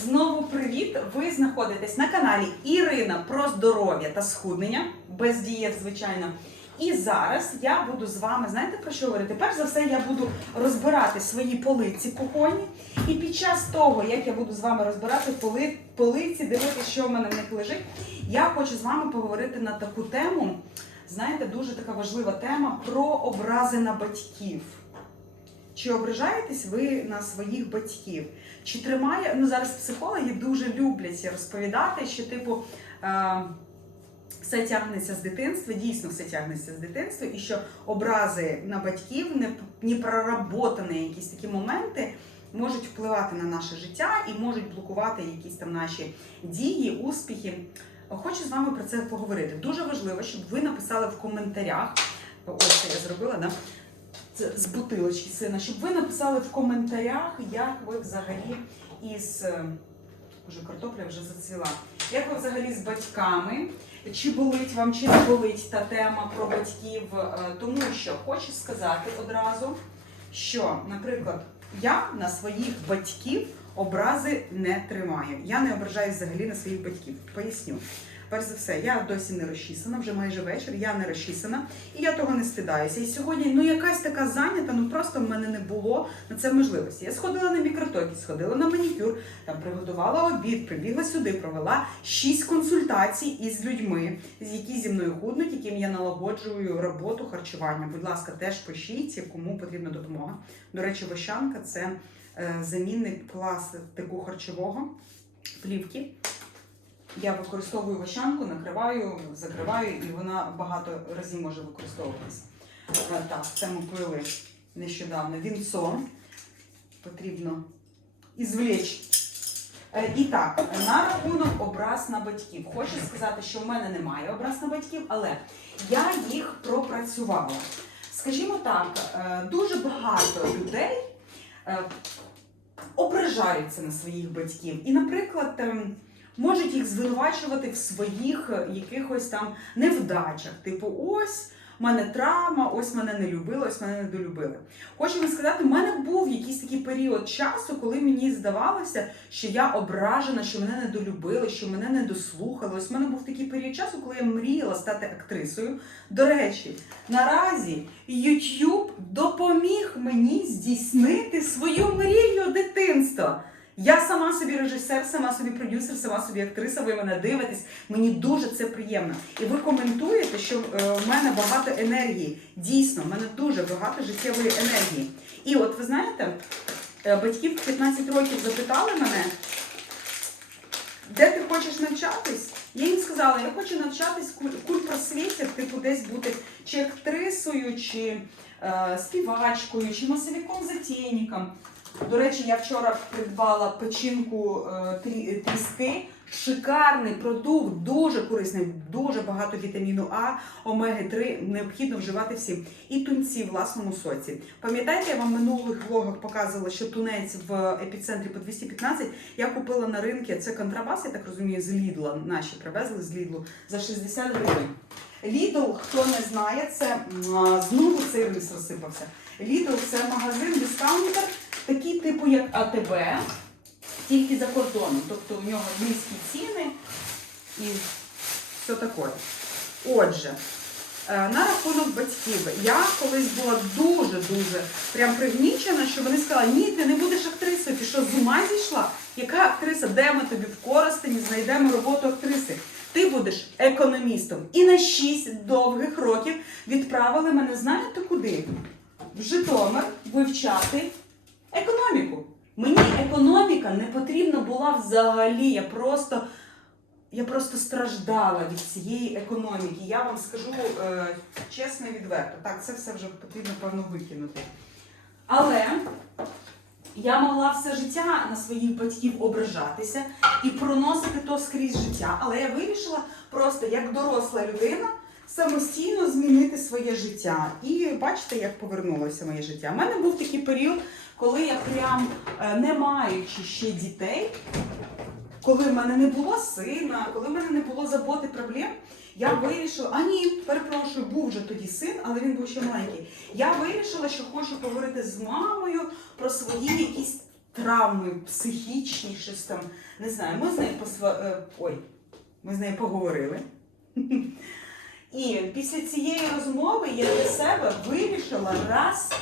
Знову привіт! Ви знаходитесь на каналі Ірина про здоров'я та схуднення без дієт, звичайно. І зараз я буду з вами, знаєте про що говорити? Перш за все, я буду розбирати свої полиці кухонні. І під час того, як я буду з вами розбирати поли, полиці, дивитися, що в мене в них лежить, я хочу з вами поговорити на таку тему. Знаєте, дуже така важлива тема про образи на батьків. Чи ображаєтесь ви на своїх батьків? Чи тримає, ну зараз психологи дуже люблять розповідати, що типу е, все тягнеться з дитинства, дійсно все тягнеться з дитинства, і що образи на батьків, не, не проработані якісь такі моменти можуть впливати на наше життя і можуть блокувати якісь там наші дії, успіхи. Хочу з вами про це поговорити. Дуже важливо, щоб ви написали в коментарях. Ось це я зробила, да? Це з бутилочки сина, щоб ви написали в коментарях, як ви взагалі із е, уже картопля вже зацвіла. Як ви взагалі з батьками? Чи болить вам, чи не болить та тема про батьків? Е, Тому що хочу сказати одразу, що, наприклад, я на своїх батьків образи не тримаю. Я не ображаюсь взагалі на своїх батьків. Поясню. Перш за все, я досі не розчісана, вже майже вечір, я не розчісана, і я того не стидаюся. І сьогодні ну якась така зайнята, ну просто в мене не було на це можливості. Я сходила на мікротоки, сходила на манікюр, там приготувала обід, прибігла сюди, провела шість консультацій із людьми, які зі мною худнуть, яким я налагоджую роботу харчування. Будь ласка, теж пишіть, кому потрібна допомога. До речі, вощанка це е, замінник пластику харчового плівки. Я використовую вощанку, накриваю, закриваю, і вона багато разів може використовуватися. Е, Так, це ми пили нещодавно вінцо. Потрібно ізвлечь. Е, І так, на рахунок образ на батьків. Хочу сказати, що в мене немає образ на батьків, але я їх пропрацювала. Скажімо так, е, дуже багато людей ображаються на своїх батьків. І, наприклад, ем, можуть їх звинувачувати в своїх якихось там невдачах. Типу, ось мене травма, ось мене не любили, ось мене не долюбили. Хочу вам сказати, в мене був якийсь такий період часу, коли мені здавалося, що я ображена, що мене не долюбили, що мене не дослухали. Ось в мене був такий період часу, коли я мріяла стати актрисою. До речі, наразі YouTube допоміг мені здійснити свою мрію дитинства. Я сама собі режисер, сама собі продюсер, сама собі актриса, ви мене дивитесь. Мені дуже це приємно. І ви коментуєте, що е, в мене багато енергії. Дійсно, в мене дуже багато життєвої енергії. І от ви знаєте, е, батьків 15 років запитали мене, де ти хочеш навчатись? Я їм сказала, я хочу навчатись куль- культпросвіті, типу десь бути чи актрисою, чи е, співачкою, чи масовиком-затейником. До речі, я вчора придбала печінку е, трі- тріски. Шикарний продукт, дуже корисний, дуже багато вітаміну А, омеги 3 необхідно вживати всім. І тунці в власному соці. Пам'ятаєте, я вам в минулих влогах показувала, що тунець в епіцентрі по 215 я купила на ринку, це контрабас, я так розумію, з Лідла. Наші привезли з Лідлу за 60 гривень. Лідл, хто не знає, це знову цей рис розсипався. Лідл це магазин дискаунтер, такий типу як АТБ, тільки за кордоном. Тобто у нього низькі ціни і все таке. Отже, е, на рахунок батьків. Я колись була дуже-дуже прям пригнічена, що вони сказали, ні, ти не будеш актрисою, ти що з ума зійшла? Яка актриса? Де ми тобі в Коростені знайдемо роботу актриси? Ти будеш економістом. І на 6 довгих років відправили мене, знаєте куди? В Житомир вивчати економіку. Мені економіка не потрібна була взагалі. Я просто, я просто страждала від цієї економіки. Я вам скажу е, чесно і відверто. Так, це все вже потрібно, певно, викинути. Але я могла все життя на своїх батьків ображатися і проносити то скрізь життя. Але я вирішила просто як доросла людина самостійно змінити своє життя. І бачите, як повернулося моє життя. У мене був такий період, коли я прям е, не маючи ще дітей, коли в мене не було сина, коли в мене не було заботи проблем, я вирішила, а ні, перепрошую, був вже тоді син, але він був ще маленький. Я вирішила, що хочу поговорити з мамою про свої якісь травми психічні, щось там, не знаю, ми з нею посва... е, Ой, ми з нею поговорили. І після цієї розмови я для себе вирішила раз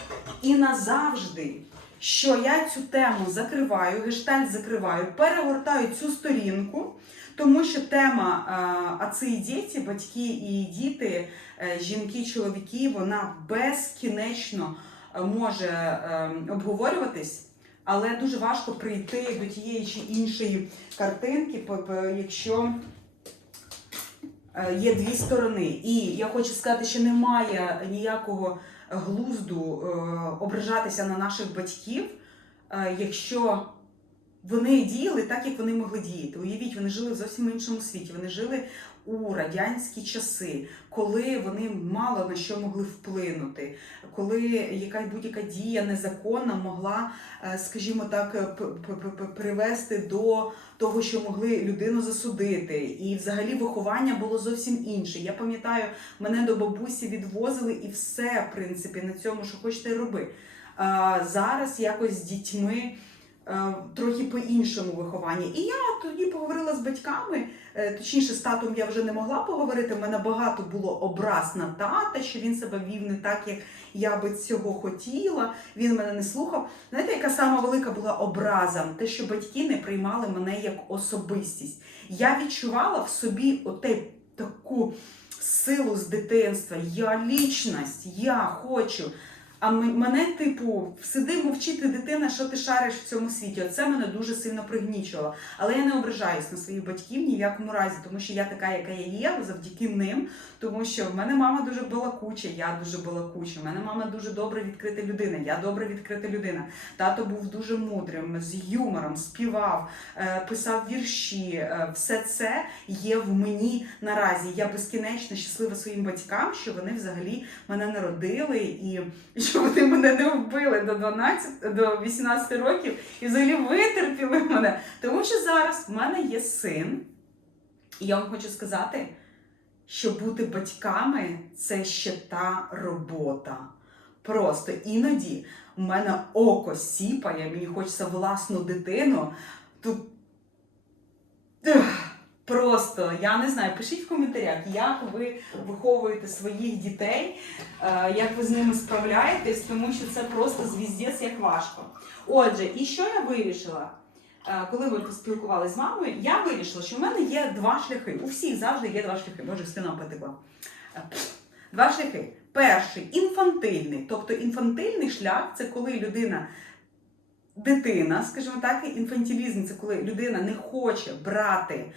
і назавжди, що я цю тему закриваю, гештальт закриваю, перегортаю цю сторінку, тому що тема «Отці і діти, батьки і діти, е, жінки, чоловіки, вона безкінечно е, може е, обговорюватись. Але дуже важко прийти до тієї чи іншої картинки, якщо є дві сторони. І я хочу сказати, що немає ніякого глузду е, ображатися на наших батьків, е, якщо вони діяли так, як вони могли діяти. Уявіть, вони жили в зовсім іншому світі. Вони жили у радянські часи, коли вони мало на що могли вплинути, коли яка будь-яка дія незаконна могла, е, скажімо так, е, привести до того, що могли людину засудити. І взагалі виховання було зовсім інше. Я пам'ятаю, мене до бабусі відвозили і все, в принципі, на цьому, що хочете роби. Зараз якось з дітьми. Е, Трохи по-іншому виховання. І я тоді поговорила з батьками, е, точніше, з татом я вже не могла поговорити. В мене багато було образ на тата, що він себе вів не так, як я би цього хотіла. Він мене не слухав. Знаєте, яка сама велика була образа? Те, що батьки не приймали мене як особистість. Я відчувала в собі оте таку силу з дитинства. Я лічність, я хочу. А мене, типу, сиди мовчити дитина, що ти шариш в цьому світі. Оце мене дуже сильно пригнічувало. Але я не ображаюсь на своїх батьків ні в якому разі, тому що я така, яка я є, завдяки ним. Тому що в мене мама дуже балакуча, я дуже балакуча. В мене мама дуже добре відкрита людина. Я добре відкрита людина. Тато був дуже мудрим, з юмором, співав, е, писав вірші. Е, Все це є в мені наразі. Я безкінечно щаслива своїм батькам, що вони взагалі мене народили і що вони мене не вбили до 12, до 18 років і взагалі витерпіли мене. Тому що зараз в мене є син, і я вам хочу сказати, що бути батьками це ще та робота. Просто іноді в мене око сіпає, мені хочеться власну дитину. Тут просто я не знаю. Пишіть в коментарях, як ви виховуєте своїх дітей, е, як ви з ними справляєтесь, тому що це просто звіздець як важко. Отже, і що я вирішила? Е, Коли ми поспілкувалися з мамою, я вирішила, що в мене є два шляхи. У всіх завжди є два шляхи. Боже, стіна потекла. Е, Два шляхи. Перший інфантильний. Тобто інфантильний шлях це коли людина, дитина, скажімо так, інфантилізм це коли людина не хоче брати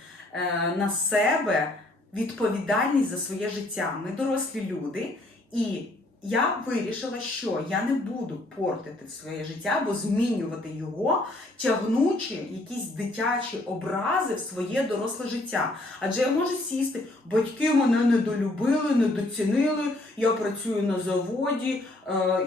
на себе відповідальність за своє життя. Ми дорослі люди, і я вирішила, що я не буду портити своє життя або змінювати його, тягнучи якісь дитячі образи в своє доросле життя. Адже я можу сісти, батьки мене недолюбили, недоцінили, я працюю на заводі, е,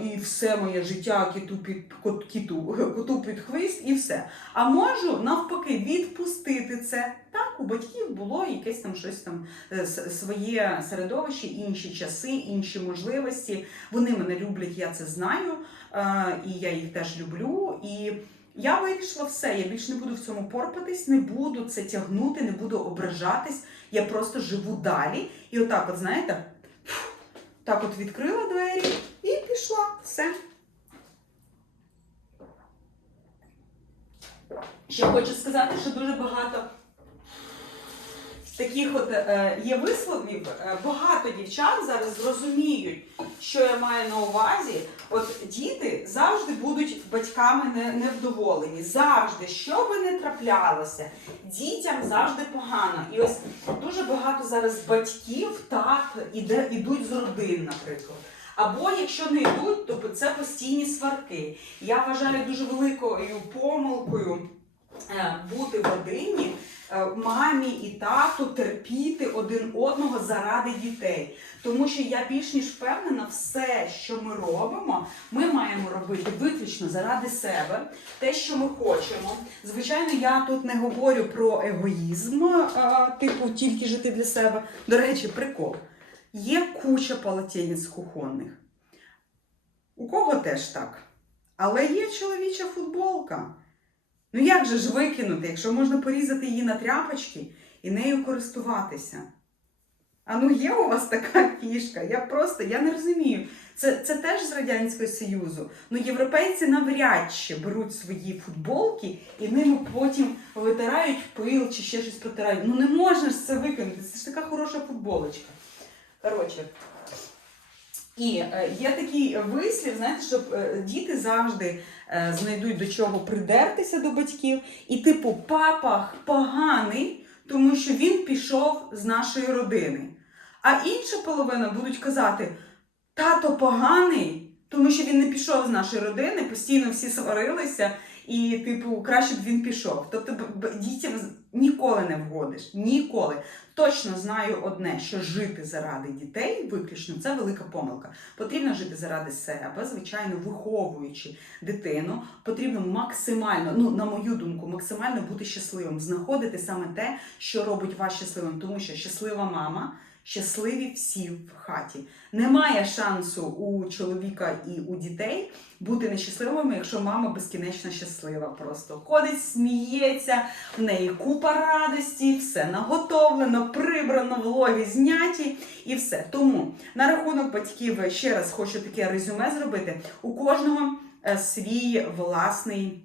і все моє життя киту під кіту, коту під хвист, і все. А можу навпаки відпустити це. Так, у батьків було якесь там щось там е, своє середовище, інші часи, інші можливості. Вони мене люблять, я це знаю, е, і я їх теж люблю. І я вирішила все. Я більше не буду в цьому порпатись, не буду це тягнути, не буду ображатись. Я просто живу далі. І отак, от знаєте, так от відкрила двері. Все. Ще хочу сказати, що дуже багато таких от е, є висловів. Е, багато дівчат зараз зрозуміють, що я маю на увазі. От діти завжди будуть батьками невдоволені. Завжди, що би не траплялося, дітям завжди погано. І ось дуже багато зараз батьків так іде, ідуть з родин, наприклад. Або якщо не йдуть, то це постійні сварки. Я вважаю дуже великою помилкою е, бути в родині, е, мамі і тату терпіти один одного заради дітей. Тому що я більш ніж впевнена, все, що ми робимо, ми маємо робити виключно заради себе, те, що ми хочемо. Звичайно, я тут не говорю про егоїзм, е, типу тільки жити для себе. До речі, прикол. Є куча полотенець кухонних. У кого теж так. Але є чоловіча футболка. Ну як же ж викинути, якщо можна порізати її на тряпочки і нею користуватися? А ну є у вас така фішка? Я просто я не розумію. Це, це теж з Радянського Союзу. Ну, європейці навряд чи беруть свої футболки і ними потім витирають пил чи ще щось протирають. Ну не можна ж це викинути. Це ж така хороша футболочка. Коротше. І е, є такий вислів, знаєте, що е, діти завжди е, знайдуть до чого придертися до батьків. І, типу, папа поганий, тому що він пішов з нашої родини. А інша половина будуть казати: тато поганий, тому що він не пішов з нашої родини, постійно всі сварилися, і, типу, краще б він пішов. Тобто дітям ніколи не вгодиш. Ніколи. Точно знаю одне, що жити заради дітей виключно це велика помилка. Потрібно жити заради себе, звичайно, виховуючи дитину. Потрібно максимально, ну на мою думку, максимально бути щасливим, знаходити саме те, що робить вас щасливим, тому що щаслива мама. Щасливі всі в хаті. Немає шансу у чоловіка і у дітей бути нещасливими, якщо мама безкінечно щаслива. Просто ходить, сміється, в неї купа радості, все наготовлено, прибрано, влоги зняті і все. Тому на рахунок батьків ще раз хочу таке резюме зробити. У кожного е, свій власний.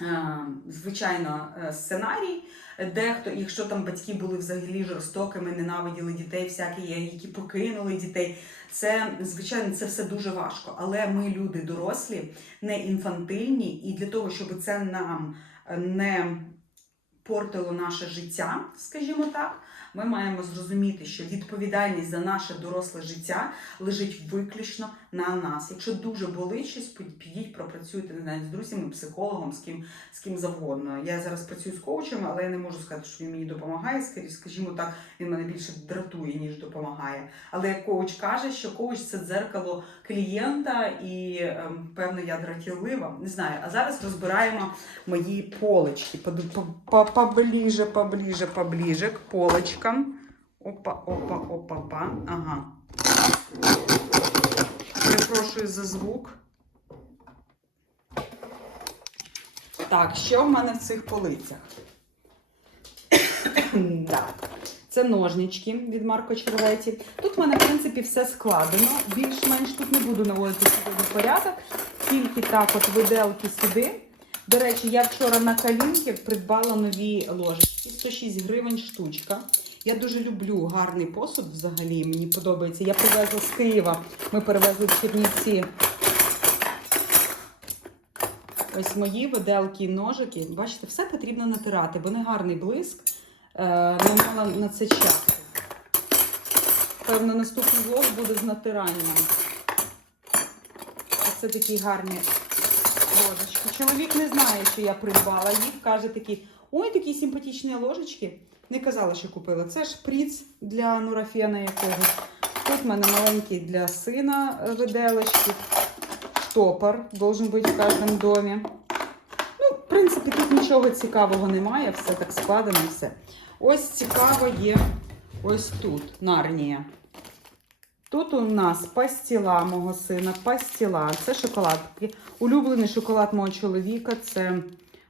е, Звичайно, е, сценарій. Дехто, якщо там батьки були взагалі жорстокими, ненавиділи дітей, всякі які покинули дітей. Це звичайно це все дуже важко. Але ми люди дорослі, не інфантильні, і для того, щоб це нам е, не портило наше життя, скажімо так, ми маємо зрозуміти, що відповідальність за наше доросле життя лежить виключно на нас. Якщо дуже болить щось, під- підіть, пропрацюйте не з друзями, психологом, з ким, з ким завгодно. Я зараз працюю з коучем, але я не можу сказати, що він мені допомагає. Скажімо так, він мене більше дратує, ніж допомагає. Але як коуч каже, що коуч це дзеркало клієнта, і ем, певно я дратівлива. Не знаю. А зараз розбираємо мої полочки. Поближе, поближе, поближе к полочкам. Опа, опа, опа, па. Ага. Перепрошую за звук. Так, що в мене в цих полицях? да. Це ножнички від Марко Черветі. Тут в мене, в принципі, все складено. Більш-менш тут не буду наводити сьогодні порядок. Тільки так от виделки сюди. До речі, я вчора на калінки придбала нові ложечки. 106 гривень штучка. Я дуже люблю гарний посуд взагалі. Мені подобається. Я привезла з Києва. Ми перевезли в Чернівці. Ось мої виделки і ножики. Бачите, все потрібно натирати, бо не гарний блиск. Е, не мала на це часу. Певно, наступний влог буде з натиранням. Оце такі гарні ложечки. Чоловік не знає, що я придбала їх. Каже такі, ой, такі симпатичні ложечки. Не казала, що купила. Це шприц для нурофена якогось. Тут в мене маленький для сина е, виделочки. Штопор должен бути в кожному домі. Ну, в принципі, тут нічого цікавого немає, все так складено, все. Ось цікаво є ось тут, Нарнія. Тут у нас пастіла мого сина, пастіла. Це шоколад. Улюблений шоколад мого чоловіка це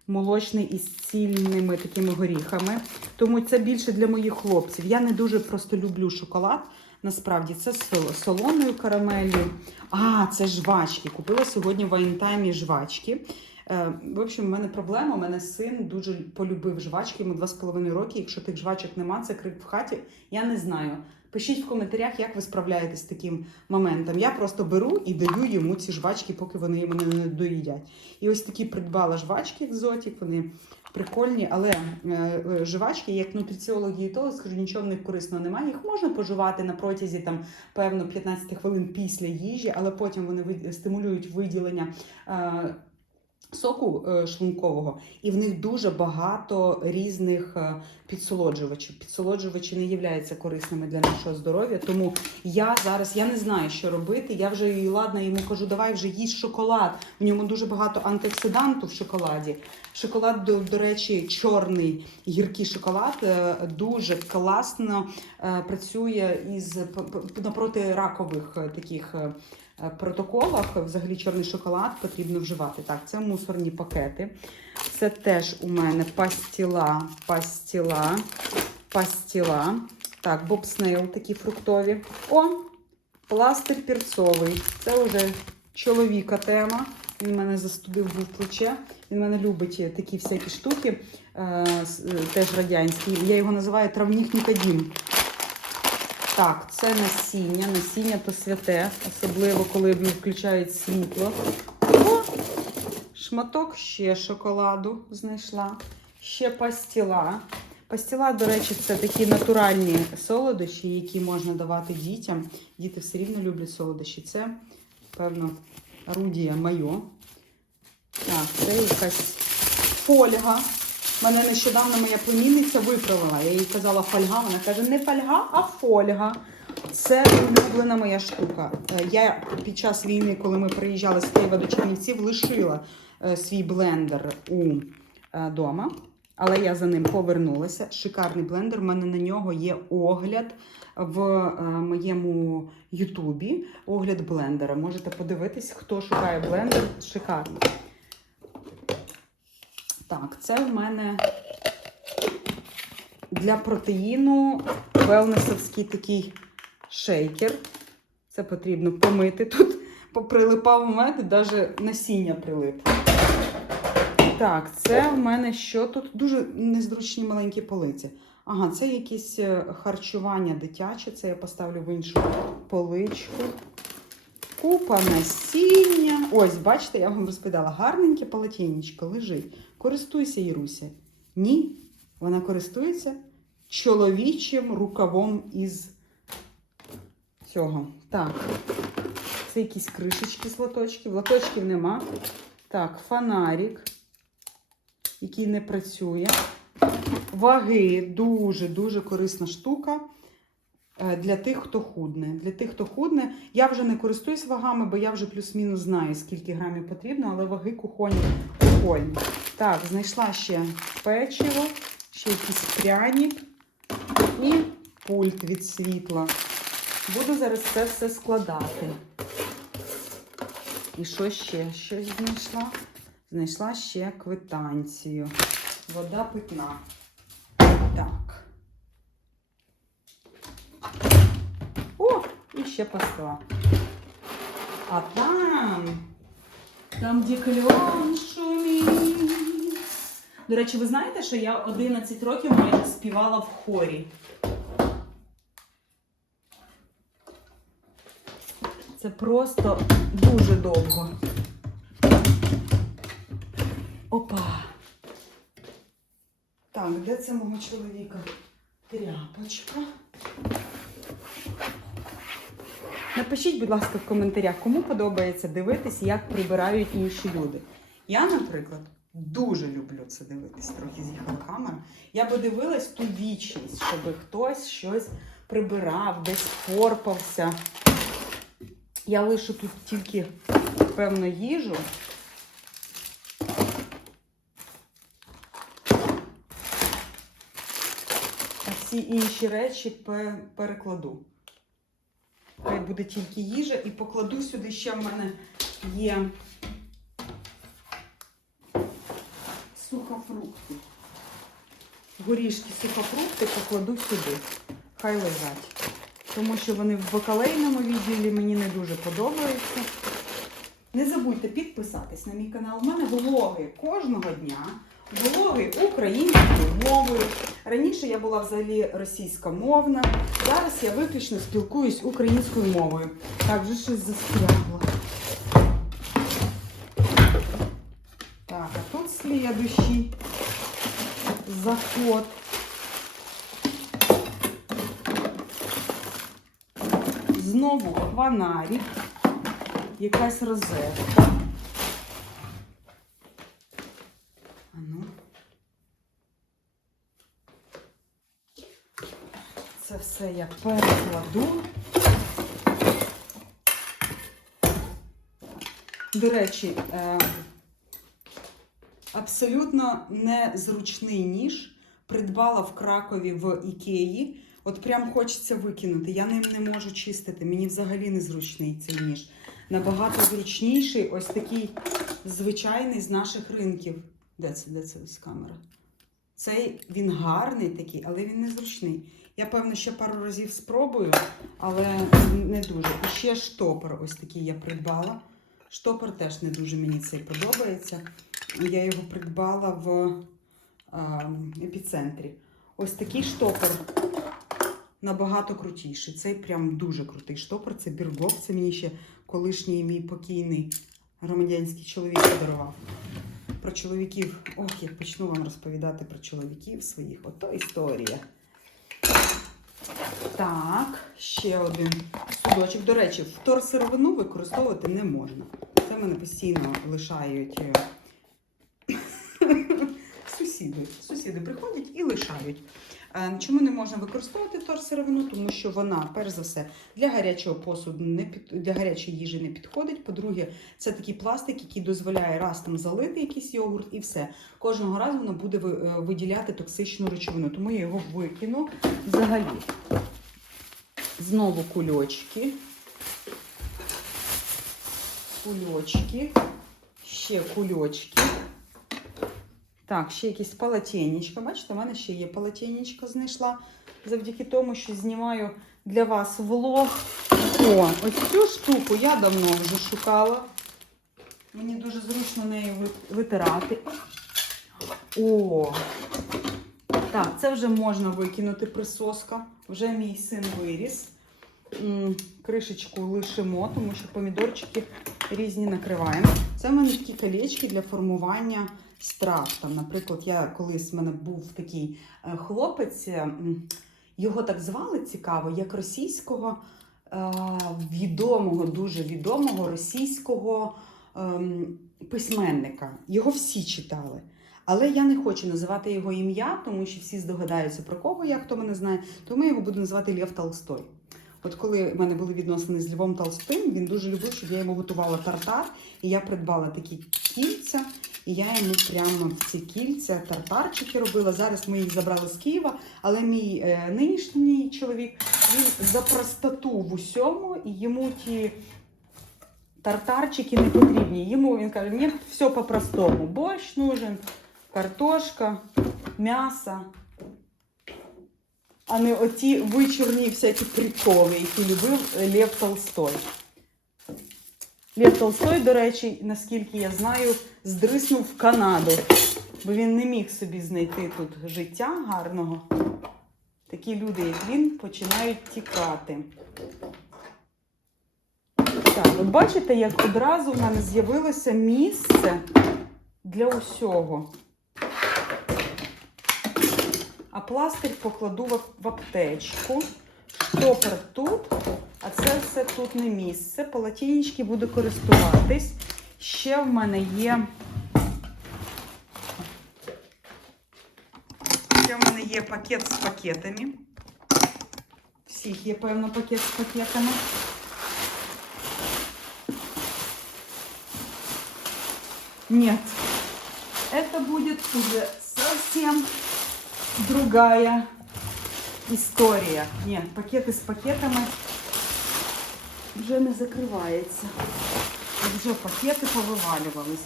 молочний із цільними такими горіхами. Тому це більше для моїх хлопців. Я не дуже просто люблю шоколад. Насправді це з солоною карамелью. А, це жвачки. Купила сьогодні в Айнтаймі жвачки. Е, В общем, в мене проблема. У мене син дуже полюбив жвачки. Йому 2,5 роки. Якщо тих жвачок нема, це крик в хаті. Я не знаю. Пишіть в коментарях, як ви справляєтесь з таким моментом. Я просто беру і даю йому ці жвачки, поки вони мене не доїдять. І ось такі придбала жвачки екзотік. Вони прикольні, але е, е, жвачки, як нутриціолог дієтолог скажу, нічого в них корисного немає. Їх можна поживати на протязі там певно 15 хвилин після їжі, але потім вони стимулюють виділення. Соку е, шлункового, і в них дуже багато різних е, підсолоджувачів. Підсолоджувачі не являються корисними для нашого здоров'я. Тому я зараз я не знаю, що робити. Я вже і ладна йому кажу, давай вже їсть шоколад. В ньому дуже багато антиоксиданту в шоколаді. Шоколад, до, до речі, чорний гіркий шоколад е, дуже класно працює із напроти ракових таких. Е, протоколах взагалі чорний шоколад потрібно вживати. Так, це мусорні пакети. Це теж у мене пастіла, пастіла, пастіла. Так, Боб Снейл такі фруктові. О, пластир перцовий. Це вже чоловіка тема. Він мене застудив був плече. Він мене любить такі всякі штуки, е, е, теж радянські. Я його називаю травнік Нікодім. Так, це насіння. Насіння то святе, особливо коли включають світло. О, шматок ще шоколаду знайшла. Ще пастіла. Пастіла, до речі, це такі натуральні солодощі, які можна давати дітям. Діти все рівно люблять солодощі. Це, певно, орудія моє. Так, це якась фольга. Мене нещодавно моя племінниця виправила. Я їй казала фольга, вона каже, не фольга, а фольга. Це улюблена моя штука. Е, Я під час війни, коли ми приїжджали з Києва до Чернівців, лишила е, свій блендер у е, дома. Але я за ним повернулася. Шикарний блендер. У мене на нього є огляд в моєму Ютубі. Огляд блендера. Можете подивитись, хто шукає блендер. Шикарний. Так, це в мене для протеїну велнесовський такий шейкер. Це потрібно помити. Тут поприлипав у мене, навіть насіння прилип. Так, це в мене що тут? Дуже незручні маленькі полиці. Ага, це якесь е, харчування дитяче. Це я поставлю в іншу поличку. Купа насіння. Ось, бачите, я вам розповідала, гарненьке полотенечко лежить. Користуйся, Іруся. Ні, вона користується чоловічим рукавом із цього. Так, це якісь кришечки з лоточків. Лоточків нема. Так, фонарик, який не працює. Ваги дуже-дуже корисна штука е, для тих, хто худне. Для тих, хто худне. Я вже не користуюсь вагами, бо я вже плюс-мінус знаю, скільки грамів потрібно, але ваги кухонні. Кухонні. Так, знайшла ще печиво, ще якийсь пряник і пульт від світла. Буду зараз це все складати. І що ще? Щось знайшла? Знайшла ще квитанцію. Вода питна. Так. О, і ще пастила. А там, там, де кльон шумить. До речі, ви знаєте, що я 11 років майже співала в хорі. Це просто дуже довго. Опа. Так, де це мого чоловіка? Тряпочка. Напишіть, будь ласка, в коментарях, кому подобається дивитись, як прибирають інші люди. Я, наприклад, дуже люблю це дивитись. Трохи з'їхала камера. Я би дивилась ту вічність, щоб хтось щось прибирав, десь порпався. Я лишу тут тільки певну їжу. А всі інші речі перекладу. Хай буде тільки їжа і покладу сюди ще в мене є сухофрукти. Горішки сухофрукти покладу сюди. Хай лежать. Тому що вони в бакалейному відділі мені не дуже подобаються. Не забудьте підписатись на мій канал. У мене влоги кожного дня. Влоги українською мовою. Раніше я була взагалі російськомовна. Зараз я виключно спілкуюсь українською мовою. Так, вже щось застрягло. Так, а тут слідущий заход. Знову фонарик, якась розетка. А ну. Це все я перекладу. До речі, е, абсолютно незручний ніж придбала в Кракові в Ікеї. От прям хочеться викинути. Я ним не можу чистити. Мені взагалі незручний цей ніж. набагато зручніший, ось такий звичайний з наших ринків. Де це? Де це ось камера? Цей він гарний такий, але він не зручний. Я, певно, ще пару разів спробую, але не дуже. І ще штопор ось такий я придбала. Штопор теж не дуже мені цей подобається. Я його придбала в а, епіцентрі. Ось такий штопор набагато крутіший. Цей прям дуже крутий штопор. Це біргов. Це мені ще колишній мій покійний громадянський чоловік подарував. Про чоловіків. Ох, як почну вам розповідати про чоловіків своїх. Ото історія. Так, ще один судочок. До речі, вторсировину використовувати не можна. Це мене постійно лишають е, сусіди. Сусіди приходять і лишають. Е, Чому не можна використовувати вторсировину? Тому що вона, перш за все, для гарячого посуду не під для гарячої їжі не підходить. По-друге, це такий пластик, який дозволяє раз там залити якийсь йогурт і все. Кожного разу воно буде е, виділяти токсичну речовину, тому я його викину взагалі. Знову кульочки. Кульочки. Ще кульочки. Так, ще якісь полотенечка. Бачите, в мене ще є полотенечко знайшла. Завдяки тому, що знімаю для вас влог. О, ось цю штуку я давно вже шукала. Мені дуже зручно нею витирати. О! Так, це вже можна викинути присоска. Вже мій син виріс. Кришечку лишимо, тому що помідорчики різні накриваємо. Це в мене такі колечки для формування страв. Там, наприклад, я колись в мене був такий е, хлопець, е, його так звали цікаво, як російського е, відомого, дуже відомого російського письменника. Його всі читали. Але я не хочу називати його ім'я, тому що всі здогадаються про кого я, хто мене знає, тому я його буду називати Лев Толстой. От коли в мене були відносини з Львом Толстим, він дуже любив, щоб я йому готувала тартар, і я придбала такі кільця, і я йому прямо ці кільця тартарчики робила. Зараз ми їх забрали з Києва, але мій е, нинішній чоловік він за простоту в усьому, і йому ті тартарчики не потрібні. Йому він каже, мені все по-простому. Борщ нужен, картошка, м'ясо. А не оті вичурні всякі приколи, які любив Лев Толстой. Лев Толстой, до речі, наскільки я знаю, здриснув в Канаду, бо він не міг собі знайти тут життя гарного. Такі люди, як він, починають тікати. Так, от бачите, як одразу в мене з'явилося місце для усього. А пластир покладу в аптечку. Штопор тут, а це все тут не місце. Полотенечки буду користуватись. Ще в мене є. Ще в мене є пакет з пакетами. Всіх є, певно, пакет з пакетами. Нет, это будет уже совсем другая історія. Ні, пакети з пакетами вже не закривається. Вже пакети повивалювались.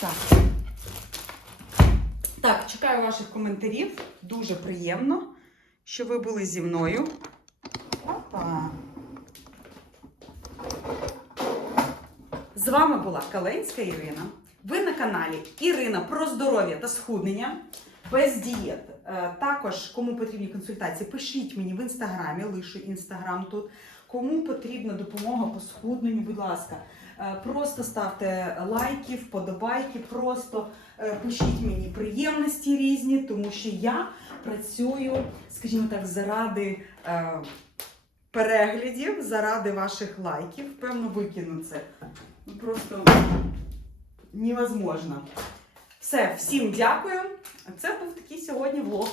Так. Так, чекаю ваших коментарів. Дуже приємно, що ви були зі мною. Опа. З вами була Каленська Ірина. Ви на каналі Ірина про здоров'я та схуднення без дієт. Е, Також, кому потрібні консультації, пишіть мені в інстаграмі, лишу інстаграм тут. Кому потрібна допомога по схудненню, будь ласка, е, просто ставте лайки, вподобайки, просто е, пишіть мені приємності різні, тому що я працюю, скажімо так, заради переглядів, заради ваших лайків. Певно, викину це. Просто невозможно. Все, всім дякую. Це був такий сьогодні влог.